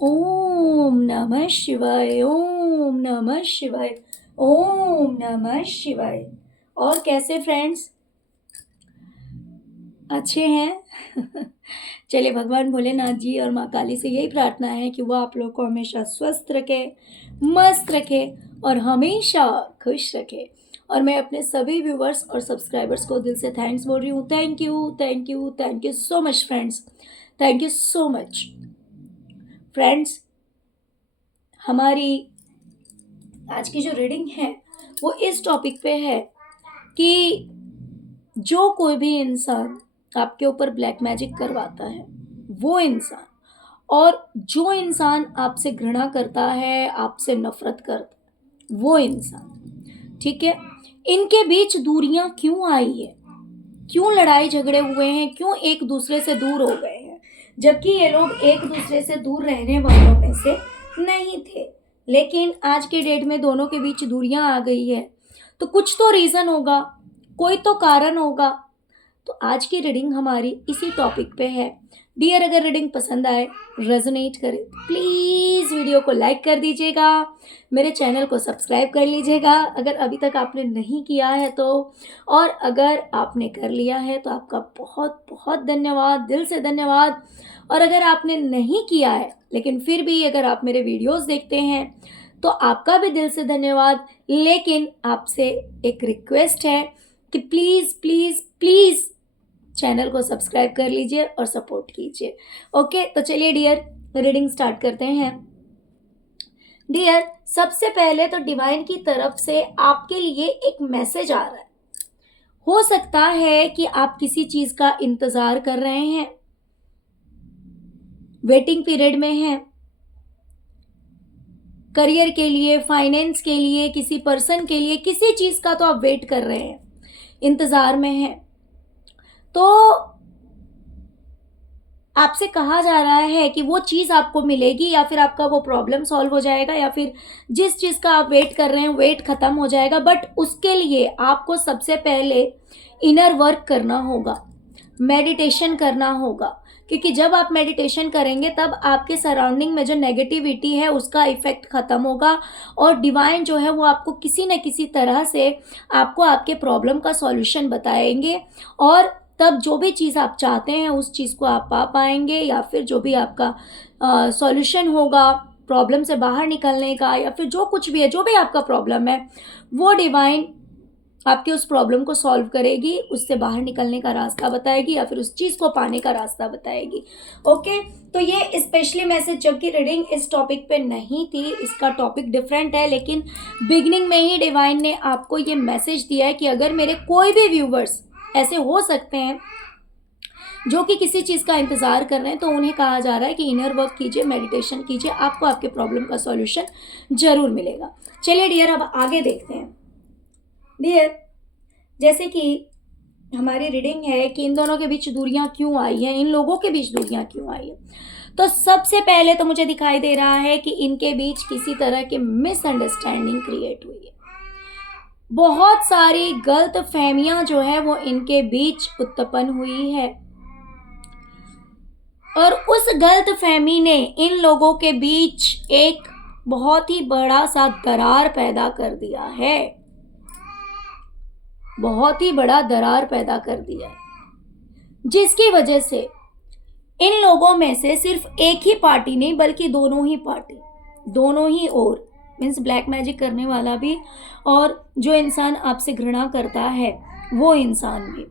ओम नमः शिवाय, ओम नमः शिवाय, ओम नमः शिवाय। और कैसे फ्रेंड्स, अच्छे हैं? चलिए, भगवान भोलेनाथ जी और माँ काली से यही प्रार्थना है कि वो आप लोग को हमेशा स्वस्थ रखे, मस्त रखे और हमेशा खुश रखे। और मैं अपने सभी व्यूवर्स और सब्सक्राइबर्स को दिल से थैंक्स बोल रही हूँ। Thank you, thank you, thank you so much friends, thank you so much friends. हमारी आज की जो रीडिंग है वो इस टॉपिक पे है कि जो कोई भी इंसान आपके ऊपर ब्लैक मैजिक करवाता है, वो इंसान, और जो इंसान आपसे घृणा करता है, आपसे नफरत करता है, वो इंसान, ठीक है, इनके बीच दूरियां क्यों आई है, क्यों लड़ाई झगड़े हुए हैं, क्यों एक दूसरे से दूर हो गए हैं, जबकि ये लोग एक दूसरे से दूर रहने वालों में से नहीं थे। लेकिन आज के डेट में दोनों के बीच दूरियां आ गई है, तो कुछ तो रीज़न होगा, कोई तो कारण होगा। तो आज की रीडिंग हमारी इसी टॉपिक पे है। डियर, अगर रीडिंग पसंद आए, रेजोनेट करे, प्लीज़ वीडियो को लाइक कर दीजिएगा, मेरे चैनल को सब्सक्राइब कर लीजिएगा अगर अभी तक आपने नहीं किया है तो। और अगर आपने कर लिया है तो आपका बहुत बहुत धन्यवाद, दिल से धन्यवाद। और अगर आपने नहीं किया है लेकिन फिर भी अगर आप मेरे वीडियोस देखते हैं तो आपका भी दिल से धन्यवाद। लेकिन आपसे एक रिक्वेस्ट है कि प्लीज़ प्लीज़ प्लीज़ चैनल को सब्सक्राइब कर लीजिए और सपोर्ट कीजिए। ओके, तो चलिए डियर, रीडिंग स्टार्ट करते हैं। डियर, सबसे पहले तो डिवाइन की तरफ से आपके लिए एक मैसेज आ रहा है। हो सकता है कि आप किसी चीज का इंतजार कर रहे हैं, वेटिंग पीरियड में हैं, करियर के लिए, फाइनेंस के लिए, किसी पर्सन के लिए, किसी चीज का तो आप वेट कर रहे हैं, इंतजार में हैं। तो आपसे कहा जा रहा है कि वो चीज़ आपको मिलेगी, या फिर आपका वो प्रॉब्लम सॉल्व हो जाएगा, या फिर जिस चीज़ का आप वेट कर रहे हैं वेट ख़त्म हो जाएगा। बट उसके लिए आपको सबसे पहले इनर वर्क करना होगा, मेडिटेशन करना होगा। क्योंकि जब आप मेडिटेशन करेंगे तब आपके सराउंडिंग में जो नेगेटिविटी है उसका इफेक्ट ख़त्म होगा, और डिवाइन जो है वो आपको किसी न किसी तरह से आपको आपके प्रॉब्लम का सॉल्यूशन बताएंगे। और तब जो भी चीज़ आप चाहते हैं उस चीज़ को आप पा पाएंगे, या फिर जो भी आपका सॉल्यूशन होगा प्रॉब्लम से बाहर निकलने का, या फिर जो कुछ भी है, जो भी आपका प्रॉब्लम है, वो डिवाइन आपके उस प्रॉब्लम को सॉल्व करेगी, उससे बाहर निकलने का रास्ता बताएगी, या फिर उस चीज़ को पाने का रास्ता बताएगी। ओके, तो ये स्पेशली मैसेज, जबकि रीडिंग इस टॉपिक पे नहीं थी, इसका टॉपिक डिफरेंट है, लेकिन बिगनिंग में ही डिवाइन ने आपको ये मैसेज दिया है कि अगर मेरे कोई भी व्यूवर्स ऐसे हो सकते हैं जो कि किसी चीज़ का इंतज़ार कर रहे हैं, तो उन्हें कहा जा रहा है कि इनर वर्क कीजिए, मेडिटेशन कीजिए, आपको आपके प्रॉब्लम का सॉल्यूशन जरूर मिलेगा। चलिए डियर, अब आगे देखते हैं। डियर, जैसे कि हमारी रीडिंग है कि इन दोनों के बीच दूरियां क्यों आई हैं, इन लोगों के बीच दूरियां क्यों आई हैं, तो सबसे पहले तो मुझे दिखाई दे रहा है कि इनके बीच किसी तरह की मिसअंडरस्टैंडिंग क्रिएट हुई है। बहुत सारी गलत फहमियां जो है वो इनके बीच उत्पन्न हुई है, और उस गलत फहमी ने इन लोगों के बीच एक बहुत ही बड़ा सा दरार पैदा कर दिया है, बहुत ही बड़ा दरार पैदा कर दिया है, जिसकी वजह से इन लोगों में से सिर्फ एक ही पार्टी नहीं बल्कि दोनों ही पार्टी, दोनों ही ओर, मीन्स ब्लैक मैजिक करने वाला भी और जो इंसान आपसे घृणा करता है वो इंसान भी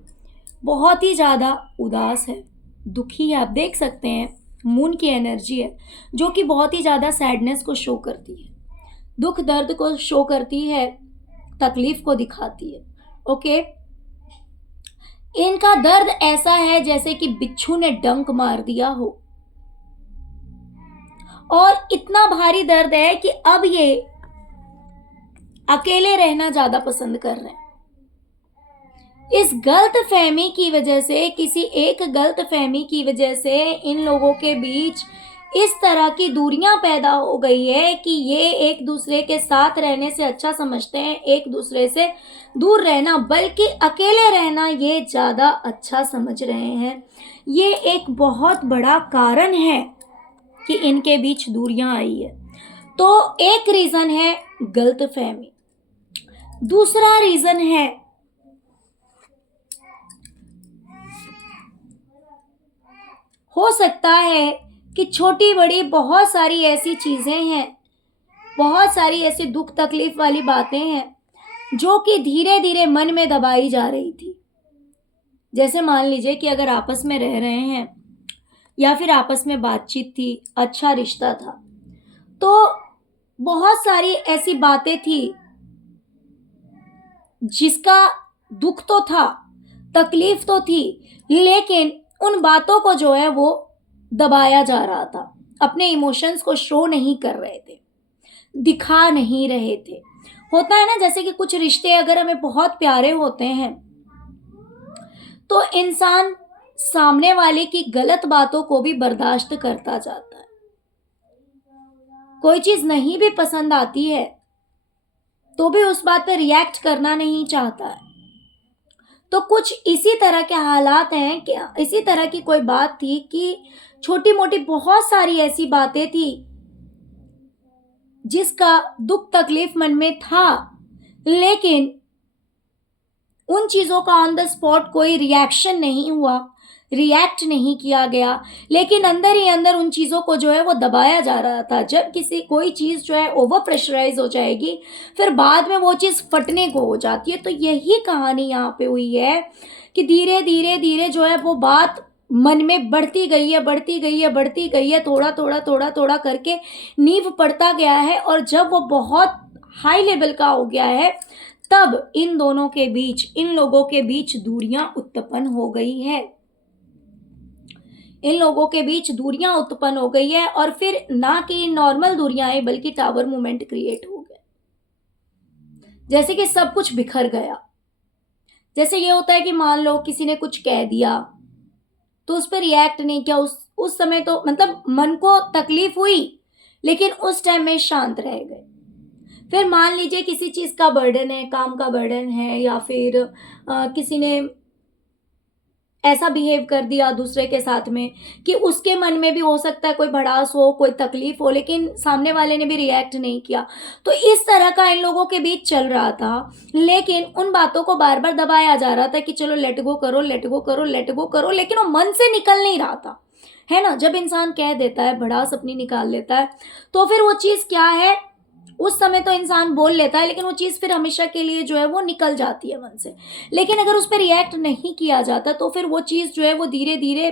बहुत ही ज़्यादा उदास है, दुखी है। आप देख सकते हैं मून की एनर्जी है जो कि बहुत ही ज़्यादा सैडनेस को शो करती है, दुख दर्द को शो करती है, तकलीफ को दिखाती है। ओके, इनका दर्द ऐसा है जैसे कि बिच्छू ने डंक मार दिया हो, और इतना भारी दर्द है कि अब ये अकेले रहना ज्यादा पसंद कर रहे हैं। इस गलत फहमी की वजह से, किसी एक गलत फहमी की वजह से इन लोगों के बीच इस तरह की दूरियां पैदा हो गई है कि ये एक दूसरे के साथ रहने से अच्छा समझते हैं एक दूसरे से दूर रहना, बल्कि अकेले रहना ये ज़्यादा अच्छा समझ रहे हैं। ये एक बहुत बड़ा कारण है कि इनके बीच दूरियां आई है? तो एक रीज़न है गलतफहमी, दूसरा रीज़न है हो सकता है कि छोटी बड़ी बहुत सारी ऐसी चीज़ें हैं, बहुत सारी ऐसी दुख तकलीफ वाली बातें हैं जो कि धीरे धीरे मन में दबाई जा रही थी। जैसे मान लीजिए कि अगर आपस में रह रहे हैं या फिर आपस में बातचीत थी, अच्छा रिश्ता था, तो बहुत सारी ऐसी बातें थी जिसका दुख तो था, तकलीफ तो थी, लेकिन उन बातों को जो है वो दबाया जा रहा था, अपने इमोशंस को शो नहीं कर रहे थे, दिखा नहीं रहे थे। होता है ना, जैसे कि कुछ रिश्ते अगर हमें बहुत प्यारे होते हैं तो इंसान सामने वाले की गलत बातों को भी बर्दाश्त करता जाता है। कोई चीज नहीं भी पसंद आती है तो भी उस बात पर रिएक्ट करना नहीं चाहता है। तो कुछ इसी तरह के हालात हैं कि इसी तरह की कोई बात थी कि छोटी मोटी बहुत सारी ऐसी बातें थी जिसका दुख तकलीफ मन में था, लेकिन उन चीज़ों का ऑन द स्पॉट कोई रिएक्शन नहीं हुआ, रिएक्ट नहीं किया गया, लेकिन अंदर ही अंदर उन चीज़ों को जो है वो दबाया जा रहा था। जब किसी कोई चीज़ जो है ओवर प्रेशराइज हो जाएगी, फिर बाद में वो चीज़ फटने को हो जाती है। तो यही कहानी यहाँ पे हुई है कि धीरे धीरे धीरे जो है वो बात मन में बढ़ती गई है, बढ़ती गई है, बढ़ती गई है, थोड़ा थोड़ा थोड़ा थोड़ा करके नींव पड़ता गया है, और जब वो बहुत हाई लेवल का हो गया है तब इन दोनों के बीच, इन लोगों के बीच दूरियां उत्पन्न हो गई है। इन लोगों के बीच दूरियां उत्पन्न हो गई है, और फिर ना कि नॉर्मल दूरियां आई बल्कि टावर मूवमेंट क्रिएट हो गए। जैसे कि सब कुछ बिखर गया। जैसे ये होता है कि मान लो किसी ने कुछ कह दिया तो उस पर रिएक्ट नहीं किया, उस समय तो मतलब मन को तकलीफ हुई, लेकिन उस टाइम में शांत रह गए। फिर मान लीजिए किसी चीज़ का बर्डन है, काम का बर्डन है, या फिर किसी ने ऐसा बिहेव कर दिया दूसरे के साथ में कि उसके मन में भी हो सकता है कोई भड़ास हो, कोई तकलीफ हो, लेकिन सामने वाले ने भी रिएक्ट नहीं किया। तो इस तरह का इन लोगों के बीच चल रहा था, लेकिन उन बातों को बार बार दबाया जा रहा था कि चलो लेट गो करो, लेट गो करो, लेट गो करो, लेकिन वो मन से निकल नहीं रहा था, है ना। जब इंसान कह देता है, भड़ास अपनी निकाल लेता है, तो फिर वो चीज़ क्या है, उस समय तो इंसान बोल लेता है, लेकिन वो चीज़ फिर हमेशा के लिए जो है वो निकल जाती है मन से। लेकिन अगर उस पर रिएक्ट नहीं किया जाता तो फिर वो चीज़ जो है वो धीरे धीरे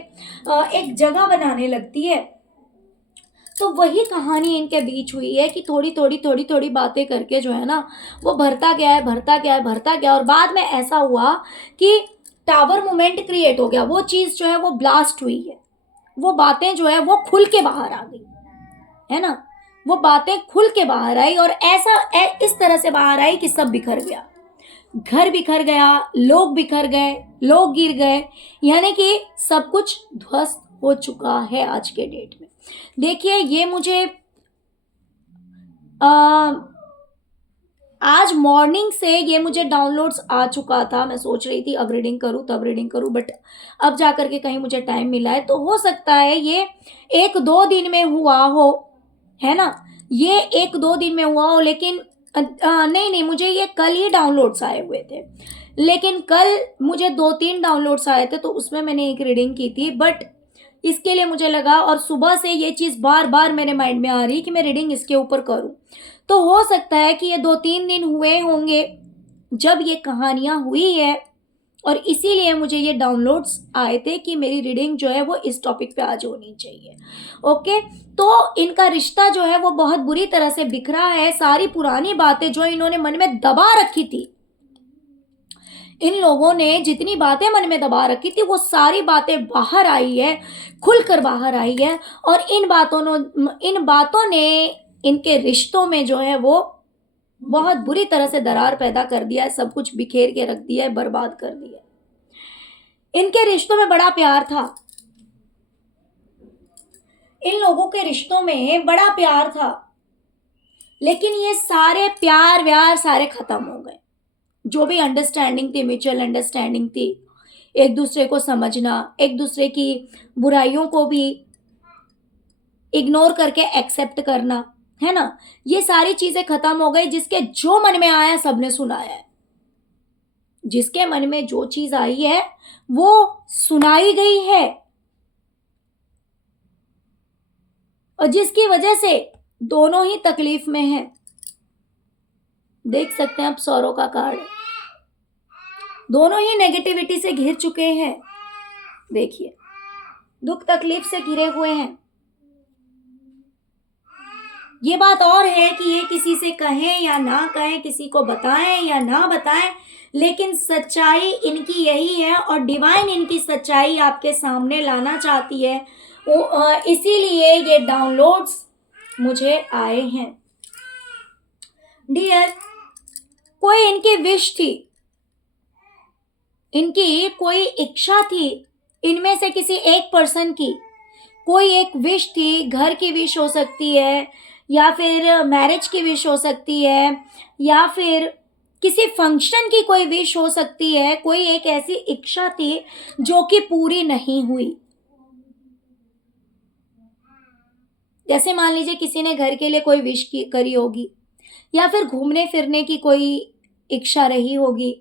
एक जगह बनाने लगती है। तो वही कहानी इनके बीच हुई है कि थोड़ी थोड़ी थोड़ी थोड़ी बातें करके जो है ना वो भरता गया है, भरता गया है, भरता गया, और बाद में ऐसा हुआ कि टावर मोमेंट क्रिएट हो गया। वो चीज़ जो है वो ब्लास्ट हुई है, वो बातें जो है वो खुल के बाहर आ गई, है ना। वो बातें खुल के बाहर आई, और इस तरह से बाहर आई कि सब बिखर गया, घर बिखर गया, लोग बिखर गए, लोग गिर गए, यानी कि सब कुछ ध्वस्त हो चुका है आज के डेट में। देखिए, ये मुझे आज मॉर्निंग से ये मुझे डाउनलोड्स आ चुका था। मैं सोच रही थी अब रीडिंग करूँ तब रीडिंग करूँ, बट अब जा कर के कहीं मुझे टाइम मिला है। तो हो सकता है ये 1-2 दिन में हुआ हो, है ना, ये 1-2 दिन में हुआ हो, लेकिन नहीं, मुझे ये कल ही डाउनलोड्स आए हुए थे, लेकिन कल मुझे 2-3 डाउनलोड्स आए थे, तो उसमें मैंने एक रीडिंग की थी। बट इसके लिए मुझे लगा, और सुबह से ये चीज़ बार बार मेरे माइंड में आ रही कि मैं रीडिंग इसके ऊपर करूं। तो हो सकता है कि ये 2-3 दिन हुए होंगे जब ये कहानियाँ हुई है, और इसीलिए मुझे ये डाउनलोड्स आए थे कि मेरी रीडिंग जो है वो इस टॉपिक पे आज होनी चाहिए। ओके, तो इनका रिश्ता जो है वो बहुत बुरी तरह से बिखरा है। सारी पुरानी बातें जो इन्होंने मन में दबा रखी थी, इन लोगों ने जितनी बातें मन में दबा रखी थी वो सारी बातें बाहर आई है, खुलकर बाहर आई है, और इन बातों ने इनके रिश्तों में जो है वो बहुत बुरी तरह से दरार पैदा कर दिया है, सब कुछ बिखेर के रख दिया है, बर्बाद कर दिया है। इनके रिश्तों में बड़ा प्यार था, इन लोगों के रिश्तों में बड़ा प्यार था, लेकिन ये सारे प्यार व्यार सारे खत्म हो गए। जो भी अंडरस्टैंडिंग थी, म्यूचुअल अंडरस्टैंडिंग थी, एक दूसरे को समझना, एक दूसरे की बुराइयों को भी इग्नोर करके एक्सेप्ट करना, है ना, ये सारी चीजें खत्म हो गई। जिसके जो मन में आया सबने सुनाया है, जिसके मन में जो चीज आई है वो सुनाई गई है, और जिसकी वजह से दोनों ही तकलीफ में हैं। देख सकते हैं आप सौरों का कार्ड, दोनों ही नेगेटिविटी से घिर चुके हैं। देखिए, दुख तकलीफ से घिरे हुए हैं। ये बात और है कि ये किसी से कहें या ना कहें, किसी को बताएं या ना बताएं, लेकिन सच्चाई इनकी यही है और डिवाइन इनकी सच्चाई आपके सामने लाना चाहती है। इसीलिए ये डाउनलोड्स मुझे आए हैं। डियर, कोई इनकी विश थी, इनकी कोई इच्छा थी, इनमें से किसी एक पर्सन की कोई एक विश थी। घर की विश हो सकती है, या फिर मैरिज की विश हो सकती है, या फिर किसी फंक्शन की कोई विश हो सकती है। कोई एक ऐसी इच्छा थी जो कि पूरी नहीं हुई। जैसे मान लीजिए किसी ने घर के लिए कोई विश की करी होगी, या फिर घूमने फिरने की कोई इच्छा रही होगी,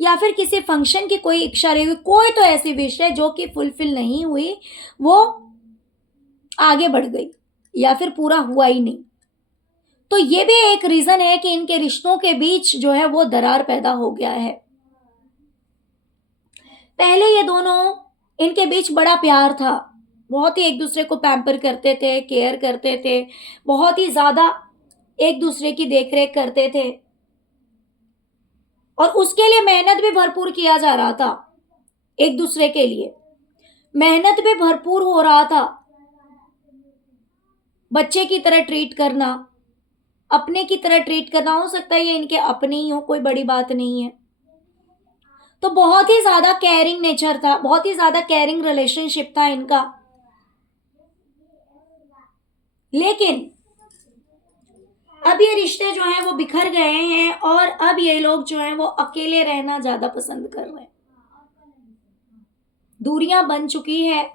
या फिर किसी फंक्शन की कोई इच्छा रही हुई। कोई तो ऐसी विश है जो कि फुलफिल नहीं हुई, वो आगे बढ़ गई या फिर पूरा हुआ ही नहीं। तो ये भी एक रीजन है कि इनके रिश्तों के बीच जो है वो दरार पैदा हो गया है। पहले ये दोनों, इनके बीच बड़ा प्यार था, बहुत ही एक दूसरे को पैम्पर करते थे, केयर करते थे, बहुत ही ज्यादा एक दूसरे की देखरेख करते थे, और उसके लिए मेहनत भी भरपूर किया जा रहा था। एक दूसरे के लिए मेहनत भी भरपूर हो रहा था। बच्चे की तरह ट्रीट करना, अपने की तरह ट्रीट करना, हो सकता है ये इनके अपने ही हो, कोई बड़ी बात नहीं है। तो बहुत ही ज्यादा केयरिंग नेचर था, बहुत ही ज्यादा केयरिंग रिलेशनशिप था इनका। लेकिन अब ये रिश्ते जो हैं वो बिखर गए हैं, और अब ये लोग जो हैं वो अकेले रहना ज्यादा पसंद कर रहे हैं। दूरियां बन चुकी है,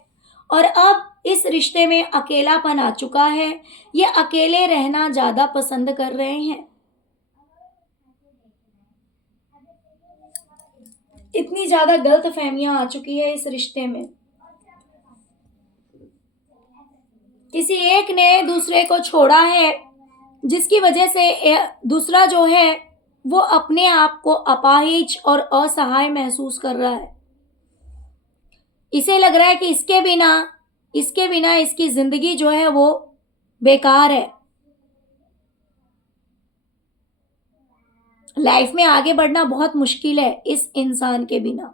और अब इस रिश्ते में अकेलापन आ चुका है। ये अकेले रहना ज्यादा पसंद कर रहे हैं। इतनी ज्यादा गलतफहमियां आ चुकी है इस रिश्ते में। किसी एक ने दूसरे को छोड़ा है, जिसकी वजह से दूसरा जो है वो अपने आप को अपाहिज और असहाय महसूस कर रहा है। इसे लग रहा है कि इसके बिना इसकी जिंदगी जो है वो बेकार है। लाइफ में आगे बढ़ना बहुत मुश्किल है इस इंसान के बिना।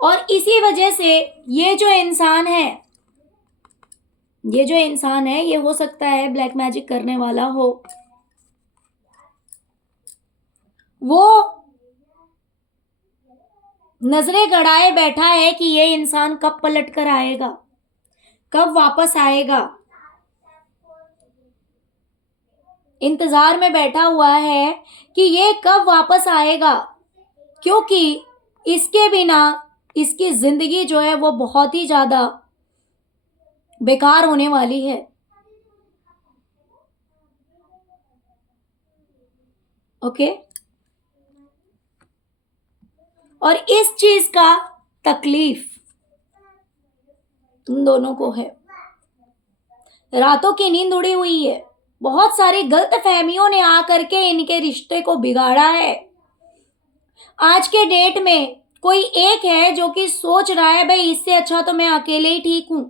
और इसी वजह से ये जो इंसान है ये हो सकता है ब्लैक मैजिक करने वाला हो। वो नजरें गड़ाए बैठा है कि ये इंसान कब पलट कर आएगा, कब वापस आएगा। इंतजार में बैठा हुआ है कि ये कब वापस आएगा, क्योंकि इसके बिना इसकी जिंदगी जो है वो बहुत ही ज्यादा बेकार होने वाली है। ओके, और इस चीज का तकलीफ उन दोनों को है। रातों की नींद उड़ी हुई है। बहुत सारी गलतफहमियों ने आकर के इनके रिश्ते को बिगाड़ा है। आज के डेट में कोई एक है जो कि सोच रहा है भाई इससे अच्छा तो मैं अकेले ही ठीक हूं।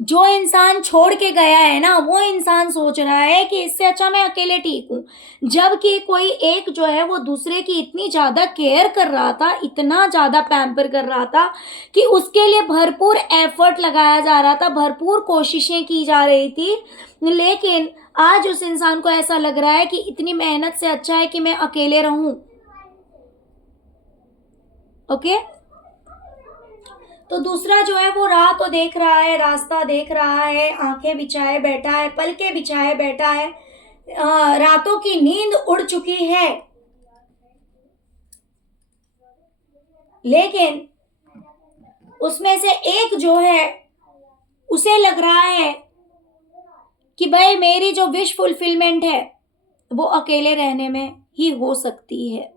जो इंसान छोड़ के गया है ना, वो इंसान सोच रहा है कि इससे अच्छा मैं अकेले ठीक हूं। जबकि कोई एक जो है वो दूसरे की इतनी ज्यादा केयर कर रहा था, इतना ज्यादा पैम्पर कर रहा था कि उसके लिए भरपूर एफर्ट लगाया जा रहा था, भरपूर कोशिशें की जा रही थी। लेकिन आज उस इंसान को ऐसा लग रहा है कि इतनी मेहनत से अच्छा है कि मैं अकेले रहूं। ओके, तो दूसरा जो है वो राह तो देख रहा है, रास्ता देख रहा है, आंखें बिछाए बैठा है, पलके बिछाए बैठा है, रातों की नींद उड़ चुकी है। लेकिन उसमें से एक जो है उसे लग रहा है कि भाई मेरी जो विश फुलफिलमेंट है वो अकेले रहने में ही हो सकती है।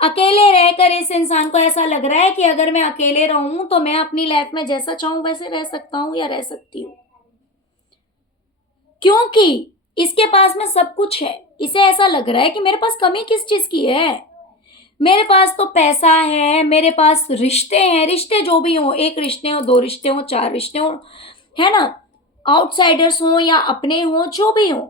अकेले रहकर इस इंसान को ऐसा लग रहा है कि अगर मैं अकेले रहूं तो मैं अपनी लाइफ में जैसा चाहूं वैसे रह सकता हूं या रह सकती हूं, क्योंकि इसके पास में सब कुछ है। इसे ऐसा लग रहा है कि मेरे पास कमी किस चीज की है, मेरे पास तो पैसा है, मेरे पास रिश्ते हैं, रिश्ते जो भी हो, एक रिश्ते हो, दो रिश्ते हो, चार रिश्ते हो, है ना, आउटसाइडर्स हो या अपने हो, जो भी हो।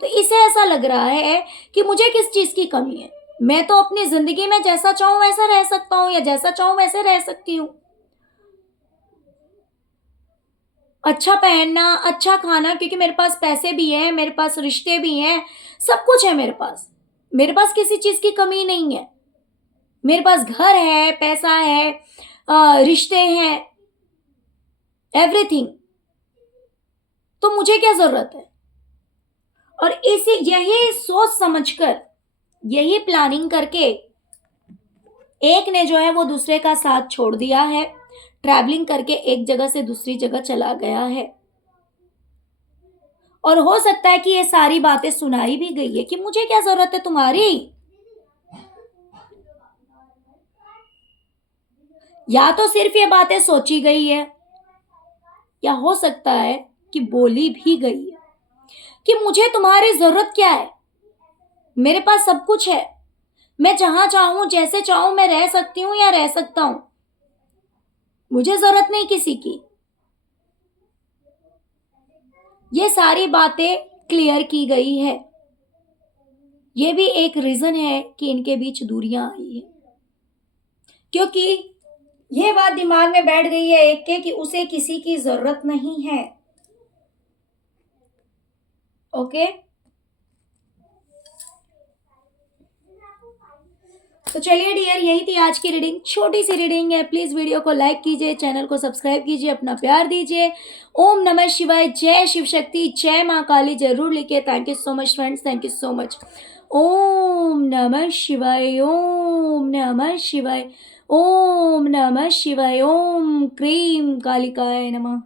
तो इसे ऐसा लग रहा है कि मुझे किस चीज की कमी है, मैं तो अपनी जिंदगी में जैसा चाहूं वैसा रह सकता हूं या जैसा चाहूं वैसे रह सकती हूँ। अच्छा पहनना, अच्छा खाना, क्योंकि मेरे पास पैसे भी हैं, मेरे पास रिश्ते भी हैं, सब कुछ है मेरे पास किसी चीज की कमी नहीं है। मेरे पास घर है, पैसा है, रिश्ते हैं, एवरीथिंग। तो मुझे क्या जरूरत है? और इसी यही सोच समझकर, यही प्लानिंग करके एक ने जो है वो दूसरे का साथ छोड़ दिया है, ट्रैवलिंग करके एक जगह से दूसरी जगह चला गया है। और हो सकता है कि ये सारी बातें सुनाई भी गई है कि मुझे क्या जरूरत है तुम्हारी, या तो सिर्फ ये बातें सोची गई है या हो सकता है कि बोली भी गई है कि मुझे तुम्हारी जरूरत क्या है, मेरे पास सब कुछ है, मैं जहां चाहूं जैसे चाहूं मैं रह सकती हूं या रह सकता हूं, मुझे जरूरत नहीं किसी की। ये सारी बातें क्लियर की गई है। ये भी एक रीजन है कि इनके बीच दूरियां आई है, क्योंकि ये बात दिमाग में बैठ गई है एक के कि उसे किसी की जरूरत नहीं है। ओके, तो चलिए डियर, यही थी आज की रीडिंग, छोटी सी रीडिंग है। प्लीज वीडियो को लाइक कीजिए, चैनल को सब्सक्राइब कीजिए, अपना प्यार दीजिए। ओम नमः शिवाय, जय शिव शक्ति, जय माँ काली जरूर लिखिए। Thank you so much friends, thank you so much. ओम नमः शिवाय, ओम नमः शिवाय, ओम नमः शिवाय, ओम क्रीम कालिकाय नमः।